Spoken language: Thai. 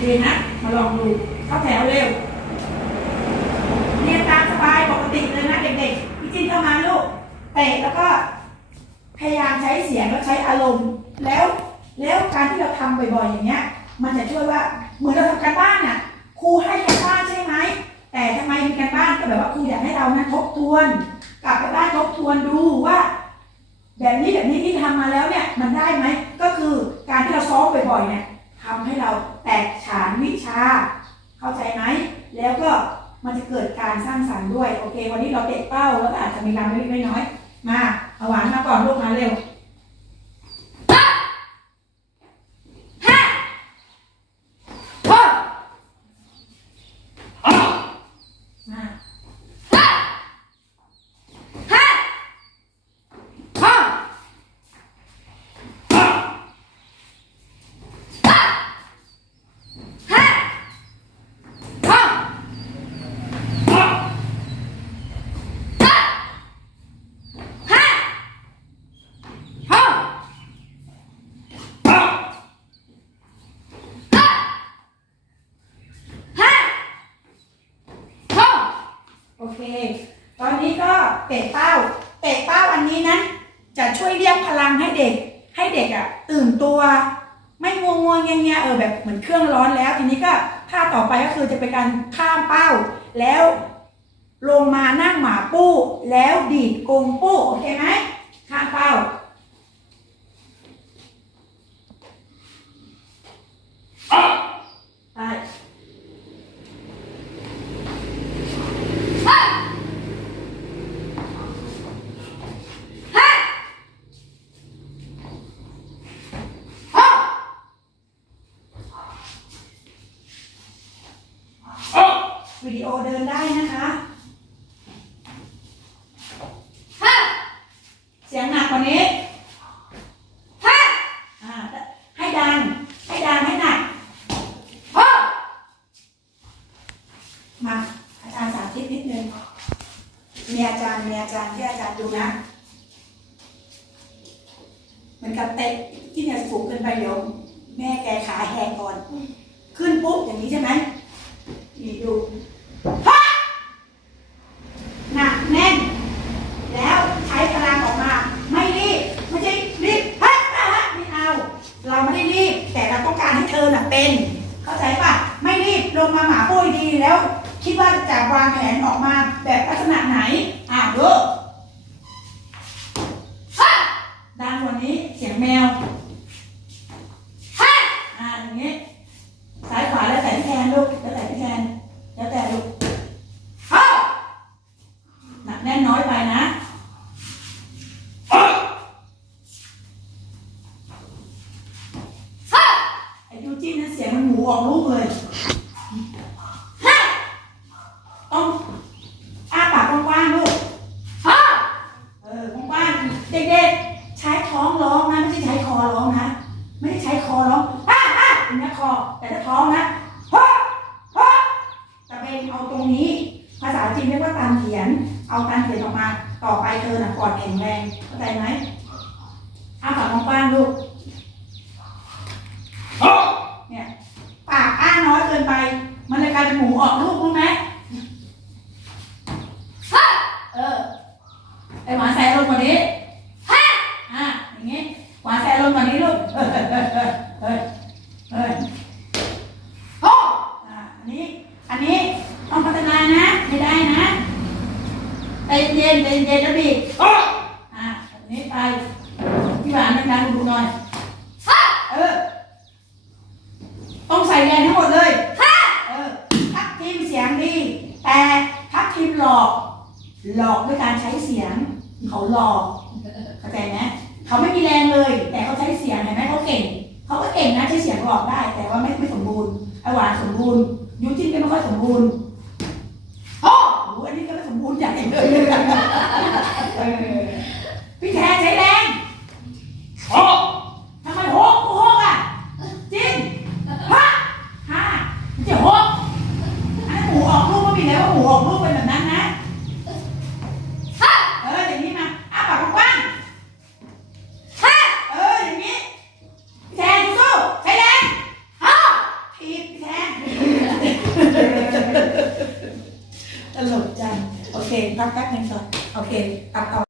เคนะ มาลองดูเข้าแถวเร็ว เรียนตามสบายปกติเลยนะเด็กๆพี่จินเข้ามาลูก เตะแล้วก็ พยายามใช้เสียงแล้วใช้อารมณ์ แล้วแล้วการที่เราทำบ่อยๆอย่างเงี้ย มันจะช่วยว่าเหมือนเราทำการบ้านน่ะ ครูให้การบ้านใช่ไหม แต่ทำไมมีการบ้านก็แบบว่าครูอยากให้เรานะทบทวน กลับไปบ้านทบทวนดูว่า แบบนี้แบบนี้ที่ทำมาแล้วเนี่ยมันได้ไหม ก็คือการที่เราซ้อมบ่อยๆเนี่ย ทำให้เราแตกฉานวิชา เข้าใจไหม แล้วก็มันจะเกิดการสร้างสรรค์ด้วย โอเค วันนี้เราเตะเป้าแล้วก็อาจจะมีการเล็กน้อย มาเอาหวานมาก่อนลูกมาเร็ว พ่อ มา ห้าพ่อห้าพ่อห้าพ่อ ห้าพ่อ โอ เค ตอนนี้ก็เตะเป้า เตะเป้าอันนี้นั้นจะช่วยเรียกพลังให้เด็ก ให้เด็กอะตื่นตัว ไม่งัวงงเงี้ยเออแบบเหมือนเครื่องร้อนแล้ว ทีนี้ก็ท่าต่อไปก็คือจะเป็นการข้ามเป้า แล้ว ลงมานั่งหมาปู้ แล้วดีดกงปู้โอเคไหมข้ามเป้าไป ห้าห้าพ่อ วิดีโอเดินได้นะคะห้าเสียงหนักกว่านี้ห้าอ่าให้ดัง ให้ดังให้หนักพ่อมาอาจารย์สาธิตนิดนึง มีอาจารย์ มีอาจารย์ที่อาจารย์ดูนะ เหมือนกับเตะที่เนี่ยสูงเกินไปเดี๋ยวแม่แกขาแหงก่อน ขึ้นปุ๊บอย่างนี้ใช่ไหมนี่ดูฮะหนักแน่น แล้วใช้พลังออกมา ไม่รีบไม่ใช่รีบฮะฮะฮะไม่เอา เราไม่ได้รีบ แต่เราต้องการให้ เธอน่ะเป็นเข้าใจป่ะ ไม่รีบลงมาหมาปุ้ยดีแล้ว คิดว่าจะวางแผนออกมาแบบลักษณะไหน อ่าดูห้าดังกว่านี้เสียงแมว ห้า อ่าอย่างนี้ซ้ายขวาแล้วแต่ที่แทนลูกแล้วแต่ที่แทนแล้วแต่ลูก พ่อ หนักแน่นน้อยไปนะ ห้า ไอ้ จูจิ้นนั้นเสียงมันหมูออกลูกเลยห้าต้องอ้าปากกว้างๆลูกพ่อเออกว้างๆเด็กๆ ใช้ท้องร้องนะไม่ใช่ใช้คอร้องนะ ไม่ได้ใช้คอร้องอ้าอ้าอย่างนี้ยคอ แต่ถ้าท้องนะฮ่าฮ่าตะเบงเอาตรงนี้ ภาษาจีนเรียกว่าตันเขียน เอาตันเขียนออกมา ต่อไปเธอน่ะปอดแข็งแรง เข้าใจไหมอ้าปากกว้างๆลูก เนี่ย ปากอ้าน้อยเกินไป มันเลยกลายเป็นหมู ออกลูกรู้ไหมห้าเออ ไอหวานใส่ลงกว่านี้ห้าอะอย่างงี้ หวานใส่ลงกว่านี้ลูก เฮ้ย เฮ้ย เฮ้ยเฮ้ยพ่ออะอันนี้ อันนี้ต้องพัฒนานะ ไม่ได้นะใจเย็นใจเย็นแล้วบีบพ่ออะอันนี้ไปพี่หวานดังๆดูหน่อย ห้า เออ ต้องใส่แรงทั้งหมดเลย ห้า เออ ทักทีมเสียงดี แต่ทักทีมหลอก หลอกด้วยการใช้เสียง เขาหลอกเข้าใจไหมเขาไม่มีแรงเลย แต่เขาใช้เสียงเห็นไหมเขาเก่ง เขาก็เก่งนะใช้เสียงหลอกได้ แต่ว่าไม่ไม่สมบูรณ์ไอหวานสมบูรณ์ยูจินก็ไม่ค่อยสมบูรณ์อโอ้โหอันนี้ก็ไม่สมบูรณ์อย่างเลยเออพี่แทนใช้แรงพ่อ ทำไมโฮกกูโฮกอะจินฮะฮะมันจะโฮกอันนั้นหมูออกลูกก็มีแล้วว่าหมูออกลูกเป็นแบบนั้นนะ ห้า เอออย่างนี้มาอ้าปากกว้าง ห้า ๆเอออย่างนี้พี่แทนสู้ๆใช้แรง พ่อ ทีบพี่แทน นุกจัง โอเค พักแป๊บนึงก่อนโอเคตัดต่อ